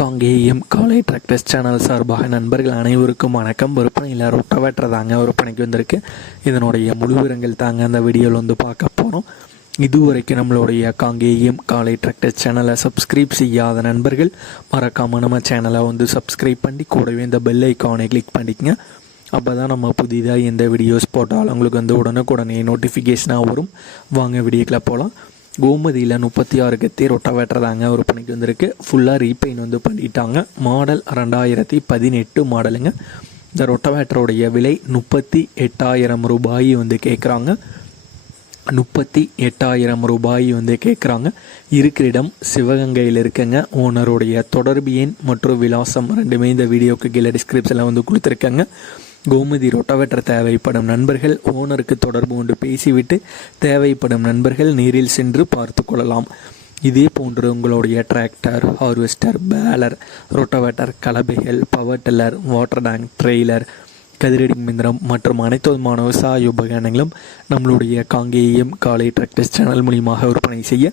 காங்கேயம் காலை tractors channel சார்பாக நண்பர்கள் அனைவருக்கும் வணக்கம். விற்பனையில் ரொட்டவேட்டர் தாங்க விற்பனைக்கு வந்திருக்கு. இதனுடைய முழுவிரங்கள் தாங்க அந்த வீடியோவில் வந்து பார்க்க போகிறோம் இதுவரைக்கும் நம்மளுடைய காங்கேயம் காலை டிராக்டர்ஸ் சேனலை சப்ஸ்கிரைப் செய்யாத நண்பர்கள் மறக்காமல் நம்ம சேனலை வந்து சப்ஸ்கிரைப் பண்ணி கூடவே இந்த பெல் ஐக்கானை கிளிக் பண்ணிக்கங்க. அப்போ தான் நம்ம புதிதாக எந்த வீடியோஸ் போட்டாலும் உங்களுக்கு வந்து உடனுக்குடனே நோட்டிஃபிகேஷனாக வரும். வாங்க வீடியோக்கில் போகலாம் கோமதியில் முப்பத்தி ஆறு கத்தி ரொட்டவேட்டர் தாங்க ஒரு பணிக்கு வந்திருக்கு ஃபுல்லாக ரீபெயின் வந்து பண்ணிட்டாங்க. மாடல் ரெண்டாயிரத்தி பதினெட்டு மாடலுங்க இந்த ரொட்டவேட்டருடைய விலை முப்பத்தி எட்டாயிரம் ரூபாய் வந்து கேட்குறாங்க முப்பத்தி எட்டாயிரம் ரூபாய் வந்து கேட்குறாங்க இருக்கிற இடம் சிவகங்கையில் இருக்குங்க. ஓனருடைய தொடர்பு எண் மற்றும் விலாசம் ரெண்டுமே இந்த வீடியோக்கு கீழே டிஸ்கிரிப்ஷனில் வந்து கொடுத்துருக்கேங்க. கோமதி ரொட்டவேட்டர் தேவைப்படும் நண்பர்கள் ஓனருக்கு தொடர்பு கொண்டு பேசிவிட்டு தேவைப்படும் நண்பர்கள் நேரில் சென்று பார்த்து கொள்ளலாம். இதே போன்று உங்களுடைய tractor harvester baler rotavator கலபைகள் power tiller water tank trailer கதிரடி மிந்திரம் மற்றும் அனைத்து விதமான விவசாய உபகரணங்களும் நம்மளுடைய காங்கேயம் காலை டிராக்டர்ஸ் சேனல் மூலியமாக விற்பனை செய்ய